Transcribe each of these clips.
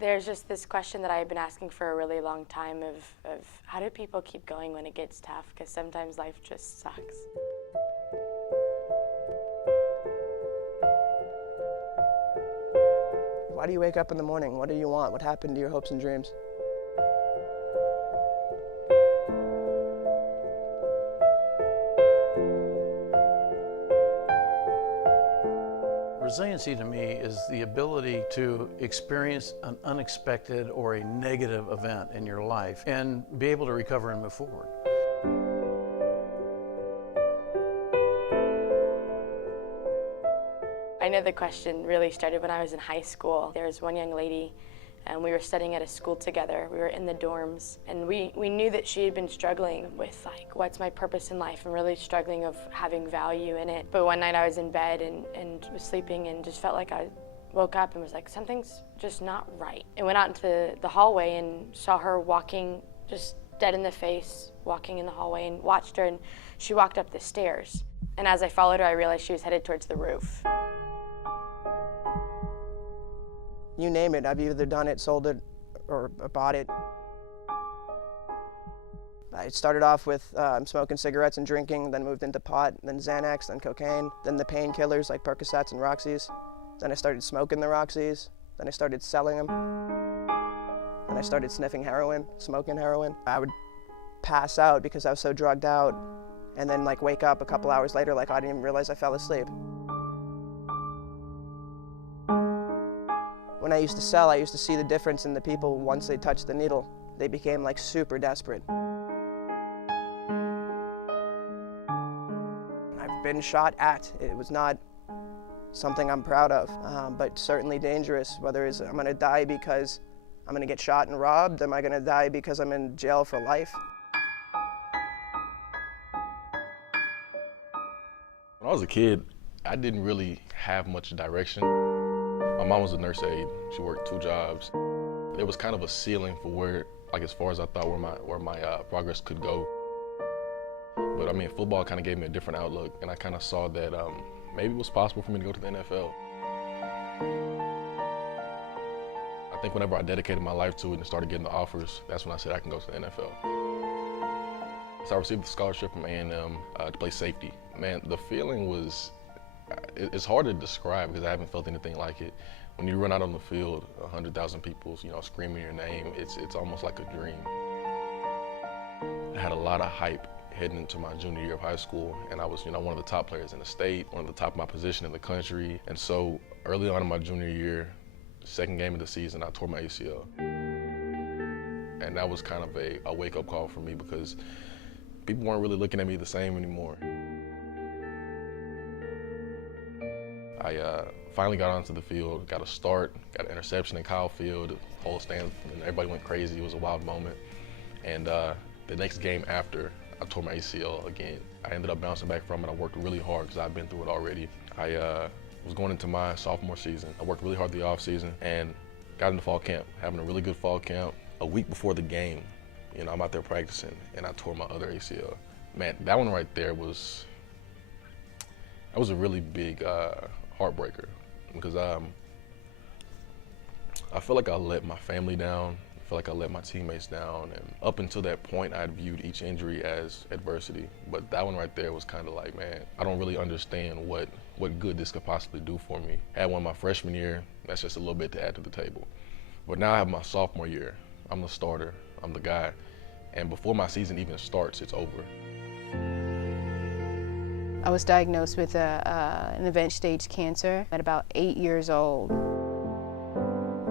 There's just this question that I've been asking for a really long time of how do people keep going when it gets tough? Because sometimes life just sucks. Why do you wake up in the morning? What do you want? What happened to your hopes and dreams? Resiliency to me is the ability to experience an unexpected or a negative event in your life and be able to recover and move forward. I know the question really started when I was in high school. There was one young lady, and we were studying at a school together. We were in the dorms, and we knew that she had been struggling with, like, what's my purpose in life, and really struggling of having value in it. But one night I was in bed and was sleeping and just felt like I woke up and was like, something's just not right. And went out into the hallway and saw her walking just dead in the face, walking in the hallway, and watched her, and she walked up the stairs. And as I followed her, I realized she was headed towards the roof. You name it, I've either done it, sold it, or bought it. I started off with smoking cigarettes and drinking, then moved into pot, then Xanax, then cocaine, then the painkillers like Percocets and Roxys. Then I started smoking the Roxys, then I started selling them. Then I started sniffing heroin, smoking heroin. I would pass out because I was so drugged out, and then like wake up a couple hours later like I didn't even realize I fell asleep. When I used to sell, I used to see the difference in the people once they touched the needle. They became like super desperate. I've been shot at. It was not something I'm proud of, but certainly dangerous. Whether it's I'm gonna die because I'm gonna get shot and robbed, am I gonna die because I'm in jail for life? When I was a kid, I didn't really have much direction. My mom was a nurse aide. She worked 2 jobs. There was kind of a ceiling for where, like as far as I thought where my progress could go. But I mean, football kind of gave me a different outlook, and I kind of saw that maybe it was possible for me to go to the NFL. I think whenever I dedicated my life to it and started getting the offers, that's when I said I can go to the NFL. So I received the scholarship from A&M to play safety. Man, the feeling was, it's hard to describe because I haven't felt anything like it. When you run out on the field, 100,000 people, screaming your name, it's almost like a dream. I had a lot of hype heading into my junior year of high school, and I was, one of the top players in the state, one of the top of my position in the country. And so early on in my junior year, second game of the season, I tore my ACL. And that was kind of a wake-up call for me because people weren't really looking at me the same anymore. I finally got onto the field, got a start, got an interception in Kyle Field, the whole stand, and everybody went crazy. It was a wild moment. And the next game after, I tore my ACL again. I ended up bouncing back from it. I worked really hard because I've been through it already. I was going into my sophomore season. I worked really hard the off season and got into fall camp, having a really good fall camp. A week before the game, I'm out there practicing and I tore my other ACL. Man, that one right there was a really big heartbreaker because I feel like I let my family down. I feel like I let my teammates down, and up until that point, I'd viewed each injury as adversity. But that one right there was kind of like, man, I don't really understand what good this could possibly do for me. I had one my freshman year, that's just a little bit to add to the table. But now I have my sophomore year. I'm the starter, I'm the guy, and before my season even starts, it's over. I was diagnosed with an advanced stage cancer at about 8 years old.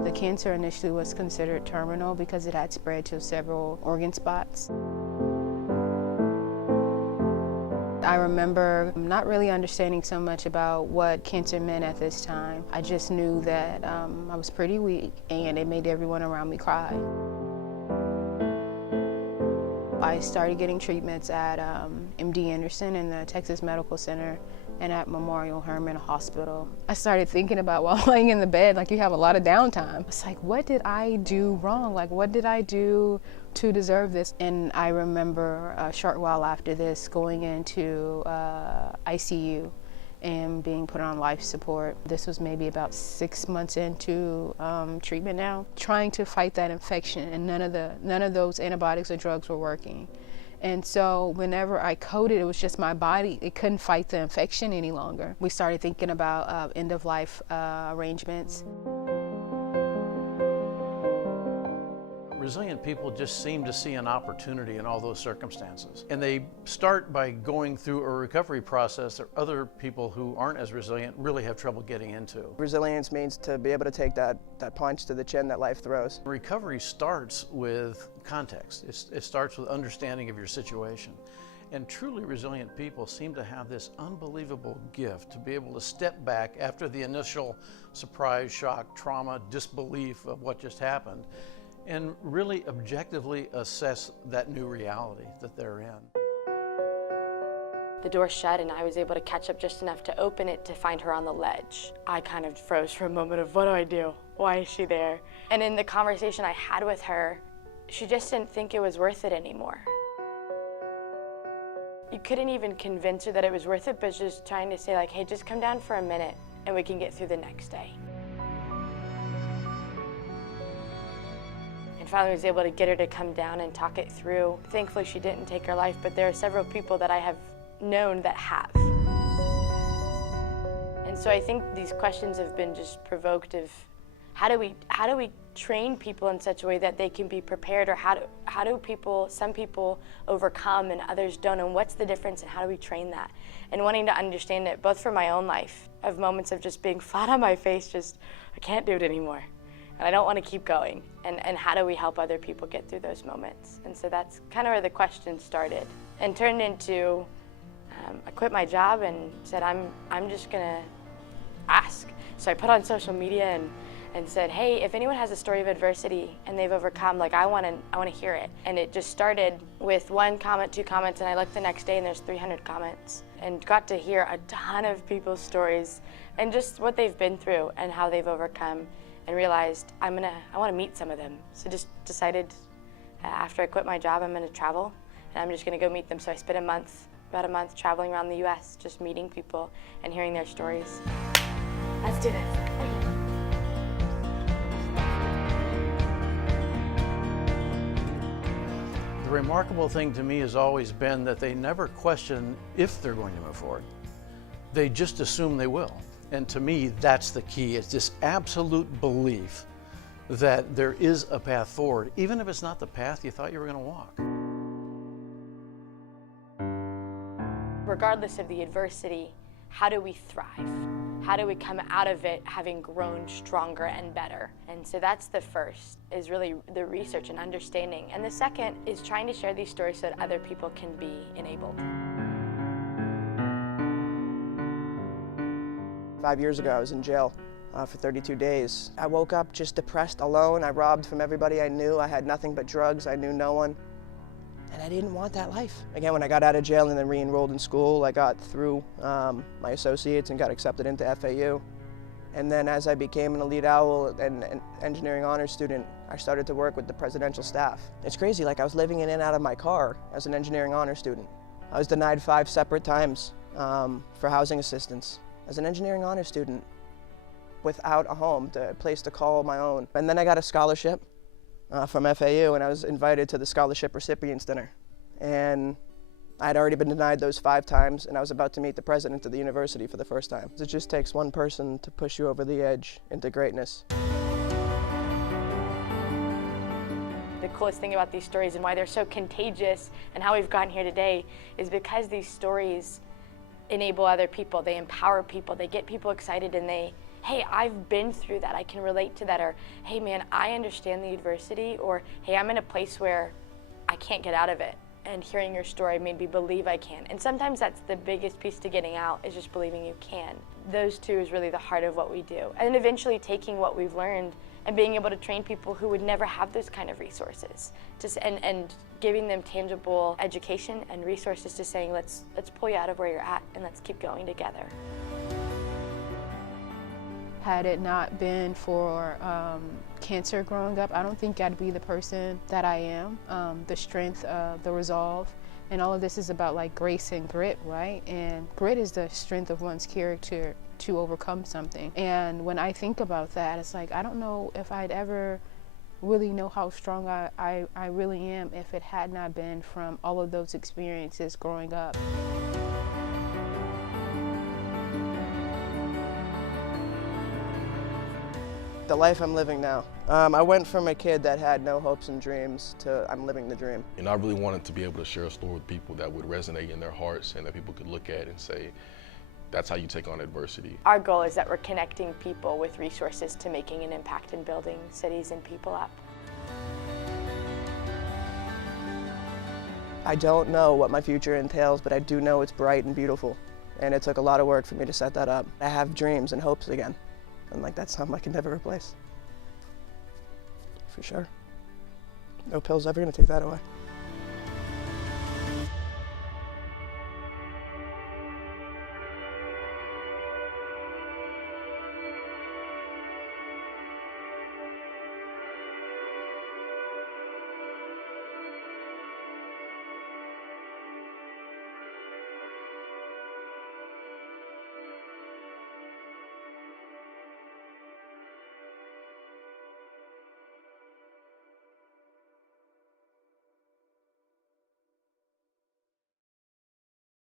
The cancer initially was considered terminal because it had spread to several organ spots. I remember not really understanding so much about what cancer meant at this time. I just knew that I was pretty weak and it made everyone around me cry. I started getting treatments at MD Anderson in the Texas Medical Center and at Memorial Hermann Hospital. I started thinking about while laying in the bed, like you have a lot of downtime. It's like, what did I do wrong? Like, what did I do to deserve this? And I remember a short while after this going into ICU and being put on life support. This was maybe about 6 months into treatment now, trying to fight that infection, and none of those antibiotics or drugs were working. And so whenever I coded, it was just my body, it couldn't fight the infection any longer. We started thinking about end-of-life arrangements. Resilient people just seem to see an opportunity in all those circumstances. And they start by going through a recovery process that other people who aren't as resilient really have trouble getting into. Resilience means to be able to take that punch to the chin that life throws. Recovery starts with context. It starts with understanding of your situation. And truly resilient people seem to have this unbelievable gift to be able to step back after the initial surprise, shock, trauma, disbelief of what just happened, and really objectively assess that new reality that they're in. The door shut and I was able to catch up just enough to open it to find her on the ledge. I kind of froze for a moment of, what do I do? Why is she there? And in the conversation I had with her, she just didn't think it was worth it anymore. You couldn't even convince her that it was worth it, but just trying to say like, hey, just come down for a minute and we can get through the next day. Finally was able to get her to come down and talk it through. Thankfully she didn't take her life, but there are several people that I have known that have. And so I think these questions have been just provoked of how do we train people in such a way that they can be prepared, or how do some people overcome and others don't, and what's the difference and how do we train that? And wanting to understand it both for my own life, of moments of just being flat on my face, just I can't do it anymore. And I don't want to keep going. And how do we help other people get through those moments? And so that's kind of where the question started and turned into, I quit my job and said, I'm just gonna ask. So I put on social media and said, hey, if anyone has a story of adversity and they've overcome, like I want to hear it. And it just started with 1 comment, 2 comments, and I looked the next day and there's 300 comments, and got to hear a ton of people's stories and just what they've been through and how they've overcome. And realized I want to meet some of them. So just decided after I quit my job, I'm going to travel and I'm just going to go meet them. So I spent about a month traveling around the US, just meeting people and hearing their stories. Let's do this. The remarkable thing to me has always been that they never question if they're going to move forward. They just assume they will. And to me, that's the key. It's this absolute belief that there is a path forward, even if it's not the path you thought you were going to walk. Regardless of the adversity, how do we thrive? How do we come out of it having grown stronger and better? And so that's the first, is really the research and understanding. And the second is trying to share these stories so that other people can be enabled. 5 years ago, I was in jail for 32 days. I woke up just depressed, alone. I robbed from everybody I knew. I had nothing but drugs. I knew no one. And I didn't want that life. Again, when I got out of jail and then re-enrolled in school, I got through my associates and got accepted into FAU. And then as I became an elite owl and an engineering honors student, I started to work with the presidential staff. It's crazy, like I was living in and out of my car as an engineering honors student. I was denied 5 separate times for housing assistance. As an engineering honors student, without a home, a place to call my own. And then I got a scholarship from FAU, and I was invited to the scholarship recipients dinner. And I had already been denied those 5 times, and I was about to meet the president of the university for the first time. It just takes one person to push you over the edge into greatness. The coolest thing about these stories and why they're so contagious and how we've gotten here today is because these stories enable other people, they empower people, they get people excited, and hey, I've been through that, I can relate to that, or hey man, I understand the adversity, or hey, I'm in a place where I can't get out of it, and hearing your story made me believe I can. And sometimes that's the biggest piece to getting out, is just believing you can. Those two is really the heart of what we do. And eventually taking what we've learned and being able to train people who would never have those kind of resources, and giving them tangible education and resources to saying, let's pull you out of where you're at and let's keep going together. Had it not been for cancer growing up, I don't think I'd be the person that I am. The strength, the resolve, And all of this is about like grace and grit, right? And grit is the strength of one's character to overcome something. And when I think about that, it's like, I don't know if I'd ever really know how strong I really am if it had not been from all of those experiences growing up. The life I'm living now. I went from a kid that had no hopes and dreams to I'm living the dream. And I really wanted to be able to share a story with people that would resonate in their hearts and that people could look at and say, that's how you take on adversity. Our goal is that we're connecting people with resources to making an impact in building cities and people up. I don't know what my future entails, but I do know it's bright and beautiful. And it took a lot of work for me to set that up. I have dreams and hopes again. And like, that's something I can never replace. For sure. No pill's ever gonna take that away.